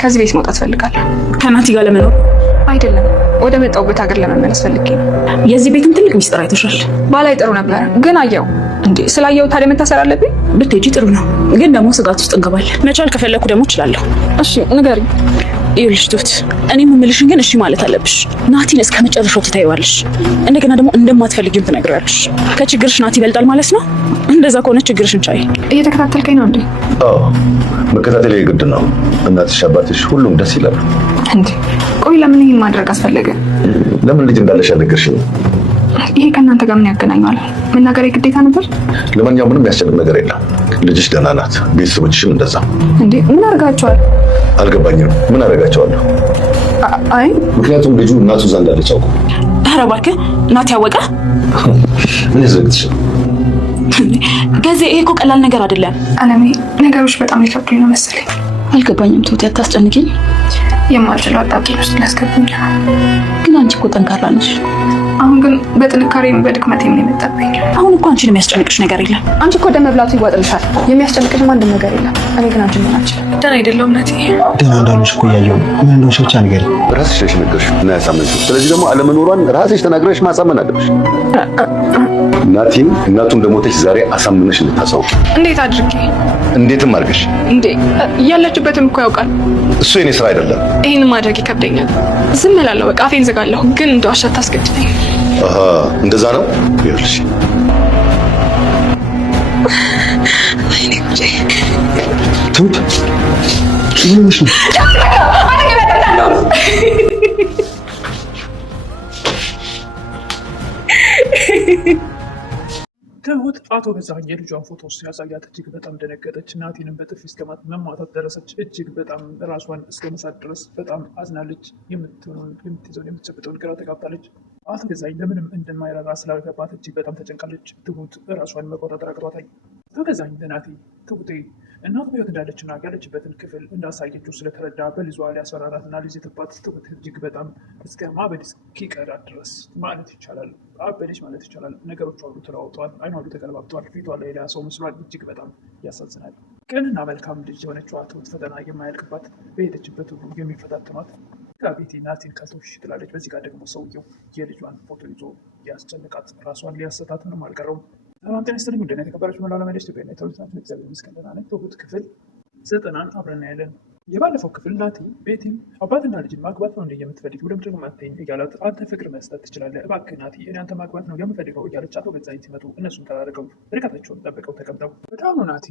ከዚህ ቤት መውጣት ፈልጋለሁ። ከናቲ ጋር ለመኖር አይደለም፣ ወደ መጣሁበት ሀገር ለመመለስ ፈልጌ ነው። የዚህ ቤትም ትልቅ ሚስጥር አይተሻል። ባላይ ጥሩ ነበር፣ ግን አየው እንዴ። ስላየው ታዲያ መታሰር አለብኝ? ብትሄጂ ጥሩ ነው፣ ግን ደግሞ ስጋት ውስጥ እንገባለን። መቻል ከፈለኩ ደግሞ እችላለሁ። እሺ ንገሪኝ። ይኸውልሽ ትሁት፣ እኔ የምልሽን ግን እሺ ማለት አለብሽ። ናቲን እስከ መጨረሻው ትታይዋለሽ፣ እንደገና ደግሞ እንደማትፈልጊው ትነግሪዋለሽ። ከችግርሽ ናቲ ይበልጣል ማለት ነው። እንደዛ ከሆነ ችግርሽን ቻይ። እየተከታተልከኝ ነው እንዴ? አዎ መከታተል የግድ ነው። እናትሽ አባትሽ ሁሉም ደስ ይላል እንዴ። ቆይ ለምን ይሄን ማድረግ አስፈለገ? ለምን ልጅ እንዳለሽ አልነገርሽኝም? ይሄ ከእናንተ ጋር ምን ያገናኘዋል? መናገር ግዴታ ነበር? ለማንኛውም ምንም ያስጨንቅ ነገር የለም። ልጅሽ ደህና ናት፣ ቤተሰቦችሽም እንደዛ። እንዴ ምን አድርጋቸዋል? አልገባኝም። ምን አደርጋቸዋለሁ? አይ ምክንያቱም ልጁ እናቱ እዛ እንዳለች አውቁ። ኧረ እባክህ ናቲ ያወቀ? ምን ያዘግትሽ? ገዜ ይሄ እኮ ቀላል ነገር አይደለም። አለሜ ነገሮች በጣም ሊከብዱኝ ነው መሰለኝ። አልገባኝም ትሁት፣ ያታስጨንቂኝ። የማልችለው አጣብቂኝ ውስጥ ሊያስገቡኝ ነው። ግን አንቺ እኮ ጠንካራ ነሽ። አሁን ግን በጥንካሬ በድክመት የምንጠብኝ። አሁን እኮ አንቺን የሚያስጨንቅሽ ነገር የለም። አንቺ እኮ ደም መብላቱ ይዋጥልሻል። የሚያስጨንቅሽ አንድም ነገር የለም። እኔ ግን አንቺን ምን አልችልም። ደህና አይደለሁም ናቲ። ደህና እንዳልሆንሽ እኮ እያየሁ ነው። ምን እንደሆንሽ ብቻ ንገሪኝ። ራስሽ ነሽ ነገርሽው እና ያሳመንሽው። ስለዚህ ደግሞ አለመኖሯን ራስሽ ተናግረሽ ማሳመን አለብሽ። ናቲን እናቱ እንደሞተች ዛሬ አሳምነሽ እንድታሳውቅ። እንዴት አድርጌ? እንዴትም አድርገሽ። እንዴ ያለችበትም እኮ ያውቃል። እሱ የኔ ስራ አይደለም። ይሄን ማድረግ ይከብደኛል። ዝም እላለሁ፣ በቃ አፌን ዘጋለሁ። ግን እንደዋሻ ታስገድደኝ። አሃ እንደዛ ነው። ይኸውልሽ ትሁት ምን ነሽ? ትሁት አቶ ገዛኸኝ የልጇን ፎቶ ሲያሳያት እጅግ በጣም ደነገጠች። ናቲንም በጥፊ እስከ መማታት ደረሰች። እጅግ በጣም ራሷን እስከ መሳት ድረስ በጣም አዝናለች። የምትሆነውን የምትይዘውን የምትጨብጠውን ግራ ተጋብታለች። አቶ ገዛኸኝ ለምንም እንደማይራራ ስላልገባት እጅግ በጣም ተጨንቃለች። ትሁት ራሷን መቆጣጠር አቅቷታል። አቶ ገዛኸኝ ለናቲ ትሁቴ እናቱ በሕይወት እንዳለችና ያለችበትን ክፍል እንዳሳየችው ስለተረዳ በልጇ ሊያስፈራራትና ሊዘትባት ትሁት እጅግ በጣም እስከ ማበድ እስኪቀራ ድረስ ማለት ይቻላል አበደች ማለት ይቻላል። ነገሮች ሁሉ ተለዋውጠዋል። አይኗ ሁሉ ተገለባብጠዋል። ፊቷ ላይ ሌላ ሰው መስሏል። እጅግ በጣም ያሳዝናል። ቅንና መልካም ልጅ የሆነችው ትሁት ፈተና የማያልቅባት በሄደችበት ሁሉ የሚፈታተኗት ቤቲ ናቲን ከልቶሽ ትላለች። በዚህ ጋር ደግሞ ሰውየው የልጇን ፎቶ ይዞ ያስጨንቃት ራሷን ሊያሰታት ምንም አልቀረውም። ሰላም ጤና ይስጥልኝ። እንደና የተከበራችሁ መላው ለመደሽ ኢትዮጵያ እና ተውት ናችሁ። እግዚአብሔር ይመስገን ደህና ነኝ። ትሁት ክፍል 90 አብረን ያለን። የባለፈው ክፍል ናቲ ቤቲን አባትና ልጅን ማግባት ነው እንደ የምትፈልጊው ለምንድን ነው ማተኝ እያላት፣ አንተ ፍቅር መስጠት ትችላለህ፣ እባክህ ናቲ እኔ አንተ ማግባት ነው የምፈልገው እያለች አቶ ገዛኸኝ ሲመጡ እነሱን ተራርቀው ርቀታቸውን ጠብቀው ተቀምጠው በጣም ናቲ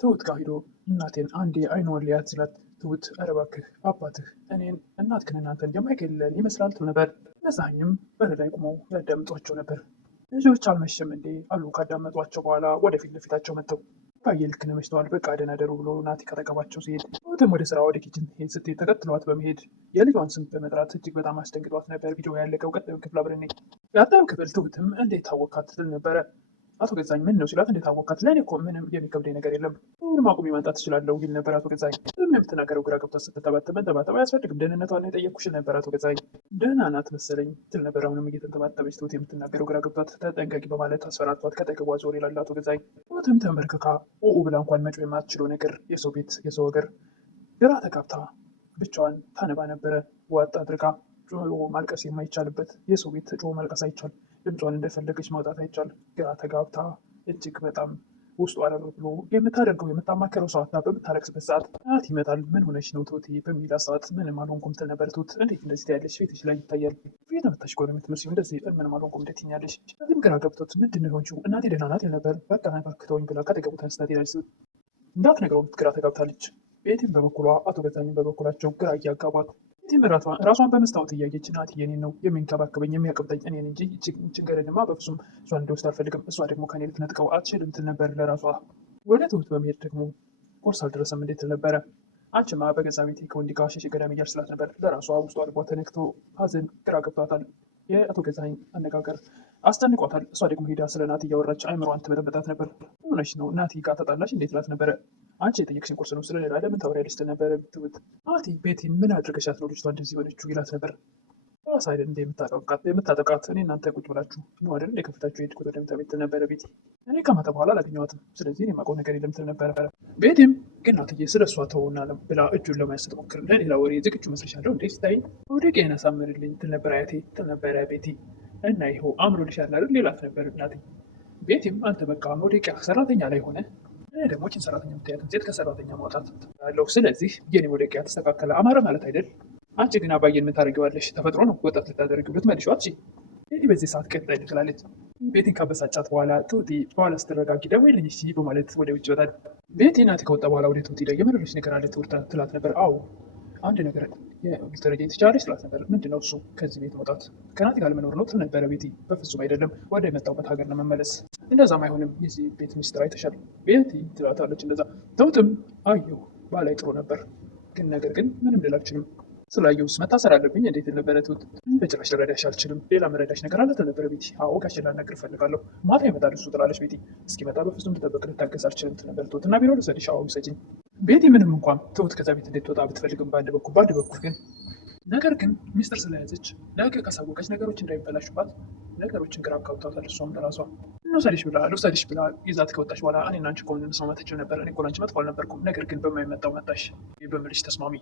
ትሁት ጋር ሂዶ እናቴን አንዴ አይኗን ሊያት ሲላት፣ ትሁት ኧረ እባክህ አባትህ እኔን እናትህን እናንተን የማይገለን ይመስላል ትል ነበር። ገዛኸኝም በር ላይ ቆመው ያዳምጧቸው ነበር። ልጆች አልመሸም እንዴ አሉ። ካዳመጧቸው በኋላ ወደፊት ለፊታቸው መጥተው ባየ ልክ ነው መሽተዋል፣ በቃ ደህና ደሩ ብሎ ናቲ ከጠቀባቸው ሲሄድ ትሁትም ወደ ስራ ወደ ኪችን ስትሄድ ተከትለዋት በመሄድ የልጇን ስም በመጥራት እጅግ በጣም አስደንግጧት ነበር። ቪዲዮ ያለቀው ቀጣዩ ክፍል አብረን ያጣዩ ክፍል ትሁትም እንዴት ታወካት ትል ነበረ። አቶ ገዛኸኝ ምን ነው ሲላት፣ እንዴት ታወካት? ለእኔ እኮ ምንም የሚከብደኝ ነገር የለም፣ ምንም አቁሜ ማምጣት ትችላለሁ ይል ነበር አቶ ገዛኸኝ። ምንም የምትናገረው ግራ ገብቷት ስትተባተበ አያስፈልግም ደህንነቷን የጠየኩሽ ነበር አቶ ገዛኸኝ። ደህና ናት መሰለኝ ትል ነበር። አሁንም እየተንተባተበች ትሁት የምትናገረው ግራ ገብቷት ተጠንቀቂ በማለት አስፈራርቷት ከጠገቧ ዞር ይላል አቶ ገዛኸኝ። ትሁትም ተንበርክካ ብላ እንኳን መጮህ የማትችለው ነገር የሰው ቤት የሰው ሀገር ግራ ተጋብታ ብቻዋን ታነባ ነበረ። ዋጥ አድርጋ ማልቀስ የማይቻልበት የሰው ቤት ጮህ ማልቀስ አይቻል፣ ድምጿን እንደፈለገች ማውጣት አይቻል። ግራ ተጋብታ እጅግ በጣም ውስጡ አለር ብሎ የምታደርገው የምታማከረው ሰዓትና በምታለቅስበት ሰዓት ናቲ ይመጣል። ምን ሆነች ነው ትሁት በሚላ ሰዓት ምንም አልሆንኩም ትል ነበር። ትሁት እንዴት እንደዚህ ታያለሽ? ፊትሽ ላይ ይታያል ፊት መታሽ ጎረ የምትመስዩ እንደዚህ ምንም አልሆንኩም እንዴት ትኛለሽ? ከዚህም ግራ ገብቶት ምንድን ነው የሆንሽው? እናቴ ደህና ናት ይል ነበር። በቃ ባክተውኝ ብላ ከጠገቡ ተነስታ ትሄዳለች። እንዳትነግረው ግራ ተጋብታለች። ቤቲም በበኩሏ አቶ ገዛኸኝ በበኩላቸው ግራ እያጋባት ቤቲም ራሷን በመስታወት እያየች ናቲ የኔን ነው የሚንከባከበኝ የሚያቀብጠኝ እኔን እንጂ ችግርንማ በፍጹም እሷን እንደወስድ አልፈልግም፣ እሷ ደግሞ ከኔ ልትነጥቀው አትችልም ትል ነበር ለራሷ። ወደ ትሁት በመሄድ ደግሞ ቁርስ አልደረሰም እንዴት ትል ነበረ። አንቺማ በገዛ ቤቴ ከወንድ ጋር ሸሽ ገዳም እያልሽ ስላት ነበር። ለራሷ ውስጧ ልቧ ተነክቶ ሀዘን ግራ ገብቷታል። የአቶ ገዛኸኝ አነጋገር አስጨንቋታል። እሷ ደግሞ ሄዳ ስለ ናቲ እያወራች አይምሯን ትበጠበጣት ነበር። ሆነች ነው ናቲ ጋር ተጣላሽ እንዴት ላት ነበረ። አንቺ የጠየቅሽን ቁርስ ነው ስለሌላ ለምን ታወሪያለሽ ትል ነበረ ትሁት። ናቲ ቤቲን ምን አድርገሻት ነው ልጅቷ እንደዚህ ሆነችው ይላት ነበር። ራስ አይደል እንደ የምታጠቃት እኔ እናንተ ቁጭ ብላችሁ ነው አይደል የከፍታችሁ የሄድኩት ወደ ቤት ትል ነበረ ቤቲ። እኔ ከማታ በኋላ አላገኘኋትም፣ ስለዚህ እኔ የማውቀው ነገር የለም ትል ነበረ። ቤቲም ግን ናትዬ ስለ እሷ ተውና ብላ እጁን ለመያዝ ስትሞክር ለሌላ ወሬ ዝግጁ መስልሻለሁ እንዴ ስታይ መውደቂያን አሳምርልኝ ትል ነበር አያቴ ትል ነበረ ቤቲ እና ይኸው አምሮልሻል አይደል ሌላት ነበር እናቴ። ቤቲም አንተ በቃ መውደቂያ ሰራተኛ ላይ ሆነ ደግሞ ችን ሰራተኛ የምታያትን ሴት ከሰራተኛ ማውጣት ያለው ስለዚህ የኔ መውደቂያ ተስተካከለ አማረ ማለት አይደል? አንቺ ግን አባዬን ምን ታደርጊዋለሽ? ተፈጥሮ ነው ወጣት ልታደርጊው ልትመልሺው አትችይ። ቤቲ በዚህ ሰዓት ቀጣይ ትላለች። ቤቲን ካበሳጫት በኋላ ትሁቴ በኋላ ስትረጋጊ ደውይልኝ እሺ በማለት ወደ ውጭ ይወጣል። ቤቲ ናቲ ከወጣ በኋላ ወደ ትሁቴ ላይ የመረረች ነገር አለ ትላት ነበር። አዎ አንድ ነገር ልትረጂ ትችላለች ትላት ነበር። ምንድነው እሱ? ከዚህ ቤት መውጣት ከናቲ ጋር ለመኖር ነው ትል ነበረ ቤቲ። በፍጹም አይደለም ወደ የመጣሁበት ሀገር ለመመለስ። እንደዛም አይሆንም የዚህ ቤት ሚስጥር አይተሻል ቤቲ ትላታለች። እንደዛ ትሁትም አየሁ ባላይ ጥሩ ነበር ግን ነገር ግን ምንም ልል አልችልም ስላየሁስ መታሰር አለብኝ እንዴት ነበረ ትሁት። በጭራሽ ልረዳሽ አልችልም ሌላ መረዳሽ ነገር አለ ትል ነበረ ቤቲ። አዎ ጋሼን ላናግር እፈልጋለሁ ማታ ይመጣል እሱ ትላለች ቤቲ። እስኪመጣ በፍጹም ልጠብቅ ልታገዝ አልችልም ትል ነበር ትሁት። እና ቢሮ ልውሰድሽ? አዎ ውሰጂኝ ቤቲ። ምንም እንኳን ትሁት ከዛ ቤት እንድትወጣ ብትፈልግም በአንድ በኩል ግን ነገር ግን ሚስጥር ስለያዘች ነገ ካሳወቀች ነገሮች እንዳይበላሹባት ነገሮችን ግራ አጋብቷታል። እሷም ለራሷ ልውሰድሽ ብላ ይዛት ከወጣች በኋላ እኔና አንቺ እኮ የምንስማማት ነበር። እኔ እኮ ላንቺ መጥፎ አልነበርኩም። ነገር ግን በማይመጣው መጣሽ በምልሽ ተስማሚ።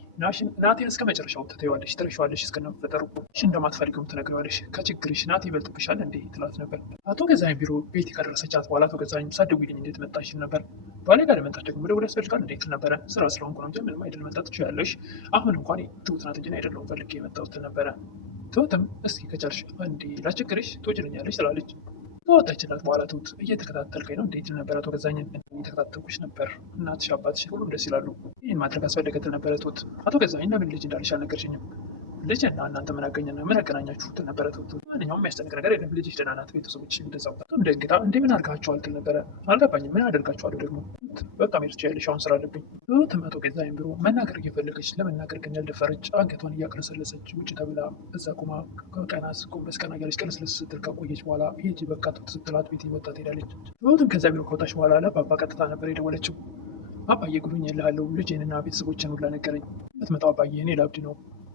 ናቴን እስከ መጨረሻው ትተይዋለሽ፣ ትረሺዋለሽ እስከነፈጠሩ እሺ እንደማትፈልጊውም ትነግሪዋለሽ። ከችግርሽ ናቴ ይበልጥብሻል እንዴ ትላት ነበር። አቶ ገዛኝ ቢሮ ቤቲ ከደረሰቻት በኋላ አቶ ገዛኝ ሳትደውይልኝ እንዴት መጣሽ ነበር። ባሌ ጋር መጣች ደግሞ ደውል ያስፈልጋል እንዴት ነበረ። ስራ ስለሆንኩ ነው እንጂ ምንም አይደል መጣት ትችያለሽ። አሁን እንኳን ትሁት ናት እንጂ አይደለሁም ፈልጌ የመጣሁት ነበረ። ትሁትም እስኪ ከቻልሽ አንዴ ላስቸግርሽ ትወጪልኛለሽ ትላለች። ከወጣችላት በኋላ ትሁት እየተከታተልከኝ ነው እንዴት ነበረ። አቶ ገዛኝን እየተከታተልኩሽ ነበር እናትሽ አባትሽ ሁሉም ደስ ይላሉ ይህን ማድረግ አስፈለገ ትል ነበረ ትሁት። አቶ ገዛኝ ለምን ልጅ እንዳልሽ አልነገርሽኝም? ልጅ እና እናንተ ምን አገናኛችሁ ትል ነበረ ትሁት። ማንኛውም የሚያስጨንቅ ነገር የለም ልጅሽ ደህና ናት ቤተሰቦች እንደዛው ደንግጣ እንዴ ምን አድርጋችኋል ትል ነበረ። አልገባኝም ምን አደርጋችኋለሁ ደግሞ በቃ ሜር ትችያለሽ አሁን ስራ አለብኝ። ትሁትም አቶ ገዛኝ ቢሮ መናገር እየፈለገች ለመናገር ግን ያልደፈረች አንገቷን እያቅለሰለሰች ውጭ ተብላ እዛ ቁማ ቀናስ ጎንበስ ቀና እያለች ቀለስለስ ስትል ከቆየች በኋላ ሂጂ በቃ ትሁት ስትላት ቤት ወጣ ትሄዳለች። ትሁትም ከዛ ቢሮ ከወጣች በኋላ ለአባባ ቀጥታ ነበር የደወለችው። አባዬ ጉዱኝ እልሃለሁ ልጄንና ቤተሰቦችን ሁላ ነገረኝ። የምትመጣው አባዬ እኔ ላብድ ነው።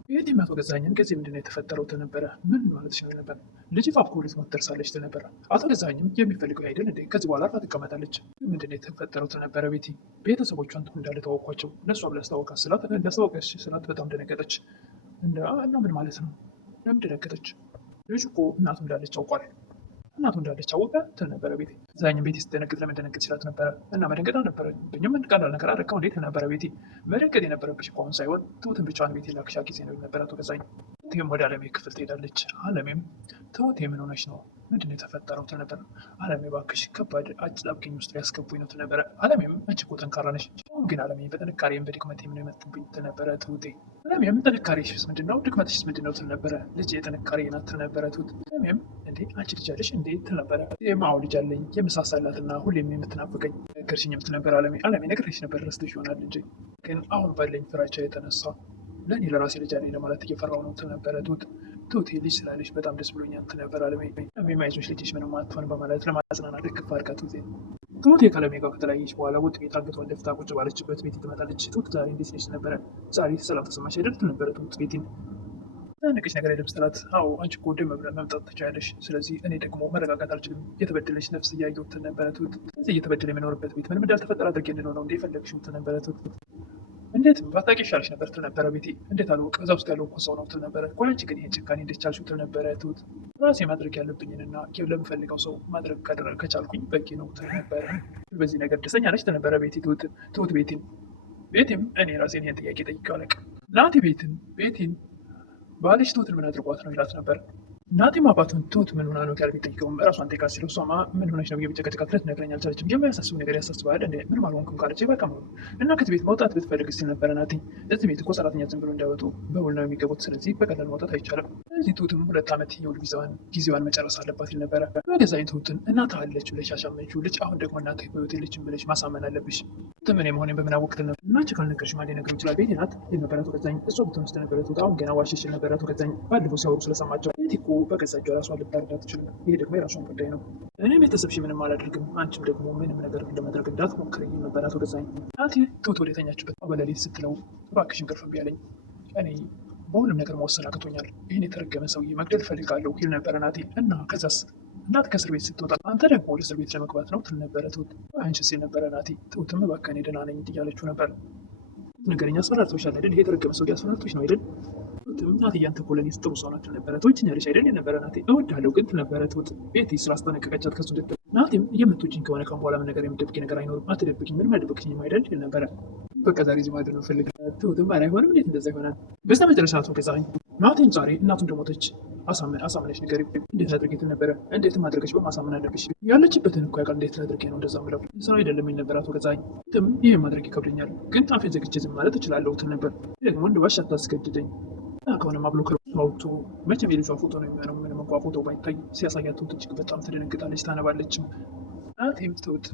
ቤቲ አቶ ገዛኝን ከዚህ ምንድነው የተፈጠረው ትነበረ። ምን ማለት ነው ነበር ልጅ ፋፍ ኮሌት ሞት ደርሳለች ትነበረ። አቶ ገዛኝም የሚፈልገው አይደል እንዴ ከዚህ በኋላ አርፋ ትቀመጣለች። ምንድነው የተፈጠረው ትነበረ። ቤቲ ቤተሰቦቿን እንዳለ ተዋወቋቸው እነሷ ብላ አስታወቃት ስላት በጣም ደነገጠች። እና ምን ማለት ነው ለምን ደነገጠች? ልጁ እኮ እናቱ እንዳለች አውቋል። እናቱ እንዳለች አወቀ ትል ነበረ ቤቲ። ገዛኝም ቤቲ ስትደነግጥ ለምን ደነገጥ ሲላት ነበረ። እና መደንገጥ አልነበረብኝም ቀላል ነገር አደረከው እንዴት ነበረ ቤቲ። መደንገጥ የነበረብሽ እኮ አሁን ሳይሆን ትሁትን ብቻዋን ቤቲ ላክሻ ጊዜ ነው የነበረ አቶ ገዛኝ። ትሁትም ወደ አለሜ ክፍል ትሄዳለች። አለሜም ትሁት ምን ሆነች ነው ምንድነው የተፈጠረው ትል ነበረ። አለሜ እባክሽ ከባድ አጣብቂኝ ውስጥ ሊያስገቡኝ ነው ትል ነበረ። አለሜም አንቺ እኮ ጠንካራ ነሽ ግን አለሜ በጥንካሬም በድክመቴም ነው የመጡብኝ ትል ነበረ ትሁቴ። አለሜም ጥንካሬሽስ ምንድነው ድክመትሽስ ምንድነው ትል ነበረ። ልጅ የጥንካሬ ናት ትል ነበረ ትሁት። አለሜም እንዴ አንቺ ልጅ አለሽ እንዴ ትል ነበረ። የማው ልጅ አለኝ የምሳሳላትና ሁሌም የምትናፍቀኝ ነገርሽኝም ትል ነበረ። አለሜ ነግሬሽ ነበር ረስተሽ ይሆናል እንጂ ግን አሁን ባለኝ ፍራቻ የተነሳ ለእኔ ለራሴ ልጅ አለኝ ለማለት እየፈራሁ ነው ትል ነበረ ትሁት። ትሁቴ ልጅ ስላለሽ በጣም ደስ ብሎኛል ትል ነበረ አለሜ። አይዞሽ ልጅሽ ምንም አትሆንም በማለት ለማጽናናት ልክፍ አድርጋ ትሁቴ ከአለሜ ጋር ከተለያየች በኋላ ወጥ ቤት አንገቷን ደፍታ ቁጭ ባለችበት ቤቲ ትመጣለች። ትሁት ዛሬ እንዴት ነሽ ነበረ። ዛሬ ሰላም ተሰማሽ አይደል ትል ነበረ ትሁት ቤቲን። ንቅሽ ነገር የለም ስትላት አዎ አንቺ እኮ ደም መምጣት ትችያለሽ። ስለዚህ እኔ ደግሞ መረጋጋት አልችልም የተበደለች ነፍስ እያየሁ ትል ነበረ ትሁት። ስለዚህ እየተበደለ የሚኖርበት ቤት ምንም እንዳልተፈጠረ አድርጌ እንድኖር ነው እንደ የፈለግሽው ትል ነበረ ትሁት። እንዴት ባታውቂ ይሻልሽ ነበር ትል ነበረ ቤቲ። እንዴት አልወቅ እዛ ውስጥ ያለው እኮ ሰው ነው ትል ነበረ። ቆይ አንቺ ግን ይሄን ጭካኔ እንዴት ቻልሽው ትል ነበረ ትሁት። ራሴ ማድረግ ያለብኝንና ለምፈልገው ሰው ማድረግ ከቻልኩኝ በቂ ነው ትል ነበረ። በዚህ ነገር ደስተኛ ነች ትል ነበረ ቤቲ ትሁት ቤቲን። ቤቲም እኔ ራሴን ይህን ጥያቄ ጠይቄው አለቅ ናቲ ቤቲን ባልሽ ትሁትን ምን አድርጓት ነው ይላት ነበር። ናቲም አባቱን ትሁት ምን ሆና ነው ጋር ቢጠይቀውም ራሷን ጠይቃት ሲለው እሷማ ምን ሆነች ነው የብጨቀጨቃት ልትነግረኝ አልቻለችም። የማያሳስብ ነገር ያሳስባል እንደ ምን አልሆንኩም ካለች በቃ እና ከዚህ ቤት መውጣት ብትፈልግ ሲል ነበረ ናቲ። እዚህ ቤት እኮ ሰራተኛ ዝም ብሎ እንዳይወጡ በውል ነው የሚገቡት። ስለዚህ በቀላል መውጣት አይቻልም። ስለዚህ ትሁትም 2 ዓመት የውል ጊዜዋን መጨረስ አለባት ይል ነበረ። በገዛኝ ትሁትን እናትህ አለች ብለሽ ያሳመንሽው ልጅ አሁን ደግሞ እናትህ በህይወት የለችም ብለሽ ማሳመን አለብሽ። ምን መሆኔን በምን አወቅት ነው እና አንቺ ካልነገርሽ ማን ሊነግረው ይችላል? ቤቲ ናት የነበረ አቶ ገዛኝ። እሷ ብትሆን ነበረ ትሁት አሁን ገና ዋሸሽ ነበረ አቶ ገዛኝ ባለፈው ሲያወሩ ስለሰማቸው። ቤቲ እኮ በገዛ እጇ ራሷን ልታረዳ ትችላል። ይሄ ደግሞ የራሷን ጉዳይ ነው። እኔም ቤተሰብሽ ምንም አላደርግም አንቺም ደግሞ ምንም ነገር ለማድረግ እንዳትሞክሪ ነበር አቶ ገዛኝ። ናቲ ትሁት ወደ የተኛችበት በሌሊት ስትለው እባክሽ እንቅልፍ እምቢ አለኝ እኔ በሁሉም ነገር መወሰን አቅቶኛል። ይህን የተረገመ ሰውዬ መግደል እፈልጋለሁ ይል ነበረ ናቲ። እና ከዛስ እናት ከእስር ቤት ስትወጣ አንተ ደግሞ ወደ እስር ቤት ለመግባት ነው ትል ነበረ ትሁት። አንቺስ የነበረ ናቲ ትሁትም እባክህ እኔ ደህና ነኝ እያለችው ነበር። ነገረኛ አስፈራርቶሻል አይደል? ይሄ የተረገመ ሰው አስፈራርቶሽ ነው አይደል? እናት እያንተ እኮ ለእኔ ጥሩ ሰው ናት ትል ነበረ። ትወጂኛለሽ አይደል? የነበረ ናቲ እወድሃለሁ ግን ትል ነበረ ትሁት። ቤቲ ስላስጠነቀቀቻት ከሱ ናቲም የምትወጂኝ ከሆነ ካሁን በኋላ ምን ነገር የምትደብቂ ነገር አይኖርም፣ አትደብቂኝ፣ ምንም አልደበቅሽኝም አይደል? ይል ነበረ። በቃ ዛሬ እዚህ ማድረግ ነው ፈልግ ትሁትም አይሆንም፣ እንዴት እንደዛ ይሆናል? በስተ መጨረሻ አቶ ገዛኸኝ ናቲን ዛሬ እናቱ እንደሞተች አሳምነሽ ነገር እንዴት ላድርግ ትል ነበረ። እንዴት ማድረግሽ በማሳመን አለብሽ፣ ያለችበትን እኮ ያውቃል፣ እንዴት ላድርግ ነው እንደዛ ምለው ስራ አይደለም ይል ነበር አቶ ገዛኸኝ። ይህም ማድረግ ይከብደኛል፣ ግን አፌን ዘግቼ ዝም ማለት እችላለሁ ትል ነበር። ደግሞ እንድዋሽ አታስገድደኝ ከሆነማ ብሎ ከሩቱ መቼም የልጇ ፎቶ ነው የሚሆነው። ምንም እንኳ ፎቶ ባይታይ ሲያሳያት ትሁት እጅግ በጣም ትደነግጣለች፣ ታነባለችም። ናቲም ትሁት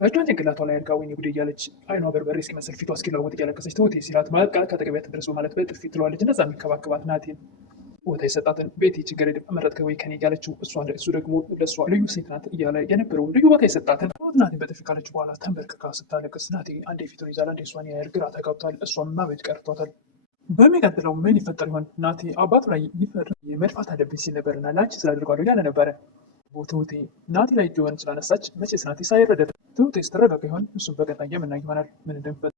እጇን ጭንቅላቷ ላይ አድርጋ ወይኔ ጉዴ እያለች አይኗ በርበሬ እስኪመስል ፊቷ እስኪለወጥ እያለቀሰች ትሁቴ ሲላት በቃ ከአጠገቢያ ትድረስ በማለት በጥፊ ትለዋለች። እንደዛ የሚከባከባት ናቲን ቦታ የሰጣትን ቤቲ ችግር መረጥከ ወይ ከኔ እያለችው እሱ ደግሞ ለእሷ ልዩ ሴት ናት እያለ የነበረውን ልዩ ቦታ የሰጣትን ናቲን በጥፊ ካለች በኋላ ተንበርክካ ስታለቅስ ናቲ አንዴ ፊቱን ይዛል፣ አንዴ እሷን ያያል። ግራ ተጋብቷል። እሷን ማበድ ቀርቷታል። በሚቀጥለው ምን ይፈጠር ይሆን? ናቲ አባቱ ላይ መድፋት አለብኝ ሲል ነበርና ለአንቺ ስላደርጓለሁ እያለ ነበረ። ትሁቴ ናቲ ላይ እጇን ስላነሳች መቼስ ናቲ ሳይረዳ ትሁቴ ስትረጋጋ ይሆን? እሱም በቀጣይ የምናይ ይሆናል ምን እንደሚፈጠር